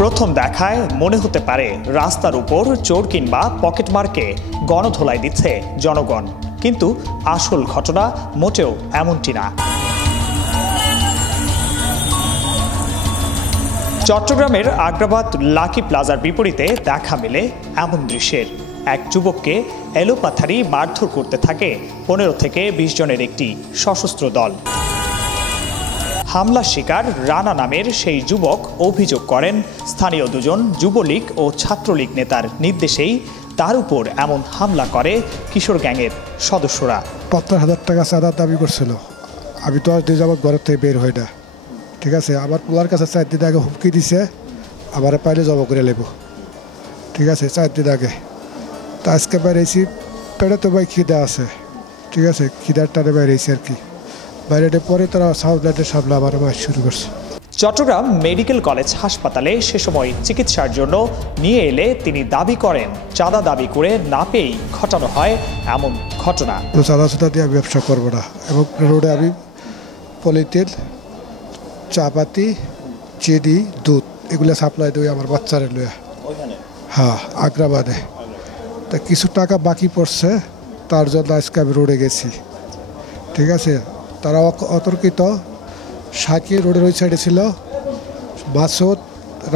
প্রথম দেখায় মনে হতে পারে রাস্তার উপর চোর কিংবা পকেটমারকে গণধোলাই দিচ্ছে জনগণ, কিন্তু আসল ঘটনা মোটেও এমনটি না। চট্টগ্রামের আগ্রাবাদ লাকি প্লাজার বিপরীতে দেখা মেলে এমন দৃশ্যের। এক যুবককে এলোপাথারি মারধর করতে থাকে 15 থেকে 20 জনের একটি সশস্ত্র দল। হামলার শিকার রানা নামের সেই যুবক অভিযোগ করেন, স্থানীয় দুজন যুবলীগ ও ছাত্রলীগ নেতার নির্দেশেই তার উপর এমন হামলা করে কিশোর গ্যাংয়ের সদস্যরা। ৭০,০০০ টাকা চাঁদা দাবি করছিল। আমি 10 দিন যাবৎ ঘরের থেকে বের হই না, ঠিক আছে। আবার পোলার কাছে 4 দিন আগে হুমকি দিছে, আবার পাইলে জব করে নেব, ঠিক আছে। 4 দিন আগে তা আজকে বাইরেছি, পেটে তো ভাই খিদা আছে, ঠিক আছে। খিদার টানে বাইরেছি আর কি। বাইরে পরে তারা সামলাটের সামনে আবার শুরু করছে। চট্টগ্রাম মেডিকেল কলেজ হাসপাতালে সে সময় চিকিৎসার জন্য নিয়ে এলে তিনি দাবি করেন, চাঁদা দাবি করে না পেয়েই ঘটানো হয় এমন ঘটনা। তো চাঁদা দিয়ে আমি ব্যবসা করবো না, এবং রোডে আমি পলিথিন, চাপাতি, চিনি, দুধ এগুলো সাপ্লাই দিই আমার বাচ্চারা লইয়া। হ্যাঁ, আগ্রাবাদে। তা কিছু টাকা বাকি পড়ছে, তার জন্য আজকে আমি রোডে গেছি, ঠিক আছে। তারা অতর্কিত শাকির রোডের ওই সাইডে ছিল, মাসুদ,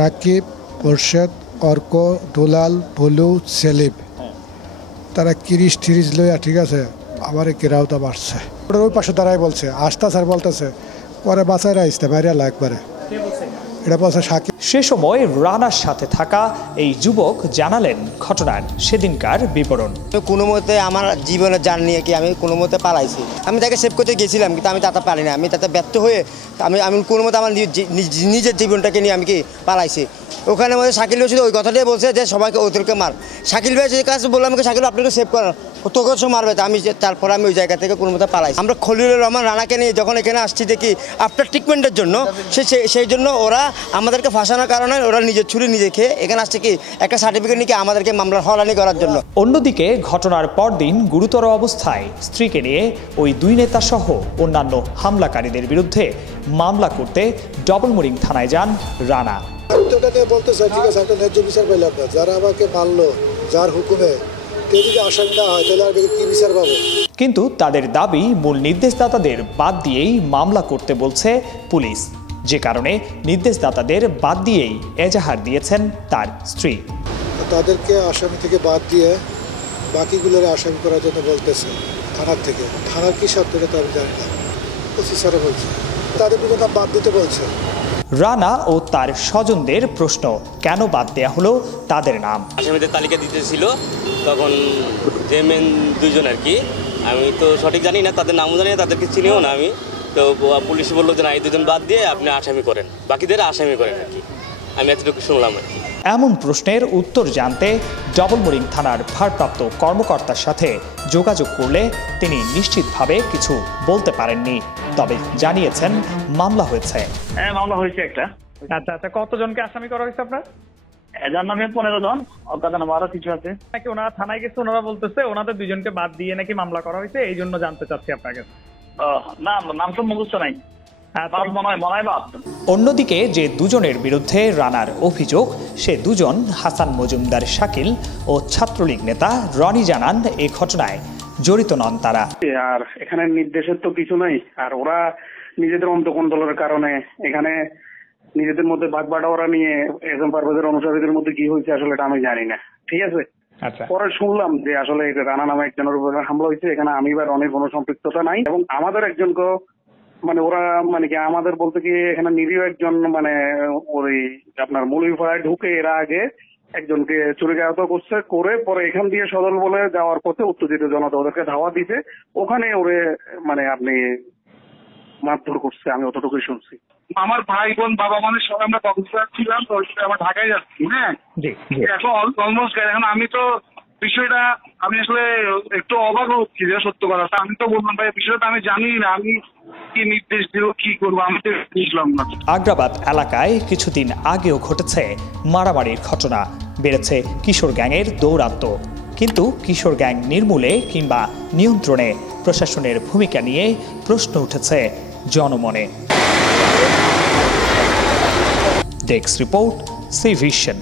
রাকিব, মোর্শেদ, অর্ক, দুলাল, ভুলু, সেলিম, তারা 30-30 লইয়া, ঠিক আছে, আমার কেরাওতা মারছে। ওই পাশে দাঁড়াই বলছে আস্তা স্যার বলতেছে, পরে বাসায় আসতে মারিয়া লাগবারে এটা বলছে শাকিব। সে সময় রানার সাথে থাকা এই যুবক জানালেন ঘটনার সেদিনকার বিবরণ। কোনো মতে আমার জীবনের জান নিয়ে কি আমি কোনো মতে পালাইছি। আমি তাকে সেভ করতে গেছিলাম, কিন্তু আমি তাতে পারি না। আমি তাতে ব্যর্থ হয়ে আমি কোনো মতে আমার নিজের জীবনটাকে নিয়ে আমি কি পালাইছি। ওখানে মধ্যে শাকিল ভাই শুধু ওই কথাটাই বলছে যে সবাইকে ওদেরকে মার। শাকিল ভাই যে কাজ বললাম আমাকে, শাকিল আপনাকে সেভ করার তোকে সব মারবে। আমি তারপরে আমি ওই জায়গা থেকে কোনো মতে পালাইছি। আমরা খলিলুর রহমান রানাকে নিয়ে যখন এখানে আসছি দেখি আফটার ট্রিটমেন্টের জন্য, সেই জন্য ওরা আমাদেরকে ফাঁসানোর কারণে ওরা নিজের ছুরি নিজে খেয়ে এখানে আসছে কি একটা সার্টিফিকেট নিয়ে আমাদেরকে মামলার হয়রানি করার জন্য। অন্যদিকে ঘটনার পরদিন গুরুতর অবস্থায় স্ত্রীকে নিয়ে ওই দুই নেতা সহ অন্যান্য হামলাকারীদের বিরুদ্ধে মামলা করতে ডবলমুরিং থানায় যান রানা। বলতে চাই, ঠিক আছে, একটা ন্যায্য বিচার পেলে আপনার যারা আমাকে মারলো, যার হুকুমে কেউ যদি আসামি না হয় তাহলে আর কি বিচার পাবো। কিন্তু তাদের দাবি মূল নির্দেশদাতাদের বাদ দিয়েই মামলা করতে বলছে পুলিশ, যে কারণে নির্দেশদাতাদের বাদ দিয়েই এজাহার দিয়েছেন তার স্ত্রী। তাদেরকে আসামি থেকে বাদ দিয়ে বাকিগুলোর আসামি করার জন্য বলতেছে থানার থেকে। থানার কি সব থেকে তো আমি জানি না, ওসি স্যারে বলছে তাদের দুজন বাদ দিতে বলছে। রানা ও তার স্বজনদের প্রশ্ন, কেন বাদ দেয়া হলো তাদের নাম? আসামিদের তালিকা দিতেছিল, তখন যে মেন দুইজন আর কি, আমি তো সঠিক জানি না, তাদের নামও জানি না, তাদেরকে চিনিও না আমি। তো পুলিশ বললো যে না, এই দুজন বাদ দিয়ে আপনি আসামি করেন, বাকিদের আসামি করেন আর কি। আমি এতটুকু শুনলাম আর কি। এমন প্রশ্নের উত্তর জানতে ডবলমুরিং থানার ভারপ্রাপ্ত কর্মকর্তার সাথে যোগাযোগ করলে তিনি নিশ্চিতভাবে কিছু বলতে পারেননি, তবে জানিয়েছেন মামলা হয়েছে। হ্যাঁ, মামলা হয়েছে একটা। আচ্ছা, কতজনকে আসামি করা হয়েছে আপনার? এদের নামে 15 জন, অজ্ঞাতনামা আরো কিছু আছে। নাকি ওনারা থানায় গেছে, ওনারা বলতেছে ওনাদের দুজনকে বাদ দিয়ে নাকি মামলা করা হয়েছে, এই জন্য জানতে চাচ্ছি আপনার কাছে। না, নাম তো মুখস্থ নাই। অন্যদিকে যে দুজনের বিরুদ্ধে রানার অভিযোগ, সে দুজন হাসান মজুমদার শাকিল ও ছাত্রলীগ নেতা রনি জানান এই ঘটনায় জড়িত নন তারা। আর এখানে নির্দেশের তো কিছু নাই, আর ওরা নিজেদের অন্তকন্দলের কারণে এখানে নিজেদের মধ্যে ভাগ বাটোয়ারা নিয়ে এসএম পারভেজের অনুসারীদের মধ্যে কি হয়েছে আসলে এটা আমি জানি না, ঠিক আছে। পরে শুনলাম যে আসলে রানা নামে একজনের উপর হামলা হয়েছে, এখানে আমি বা রনির কোনো সম্পৃক্ততা নাই, এবং আমাদের একজনকে মানে ওরা মানে কি আমাদের বলতে কি এখানে নিরীহ একজন মানে ওই আপনার মৌলভীপাড়ায় ঢুকে এরা আগে একজনকে চুরিকাহত করছে, করে পরে এখান দিয়ে সদল বলে যাওয়ার পথে উত্তেজিত জনতা ওদেরকে ধাওয়া দিতে, ওখানে ওরে মানে আপনি মারধর করছে, আমি অতটুকুই শুনছি। আমার ভাই বোন বাবা মানে সবাই আমরা কক্সবাজার ছিলাম, তো আমার ঢাকায় যাচ্ছি। হ্যাঁ, এখন অলমোস্ট এখন আমি তো বিষয়টা আমি আসলে একটু অবাক হচ্ছি যে সত্য কথা। আমি তো বললাম ভাই বিষয়টা আমি জানি না, আমি কি নির্দেশ দিব কি করবো আমি তো বুঝলাম না। আগ্রাবাদ এলাকায় কিছুদিন আগেও ঘটেছে মারামারির ঘটনা, বেড়েছে কিশোর গ্যাংয়ের দৌরাত্ম্য, কিন্তু কিশোর গ্যাং নির্মূলে কিংবা নিয়ন্ত্রণে প্রশাসনের ভূমিকা নিয়ে প্রশ্ন উঠেছে জনমনে। Desk report, C vision.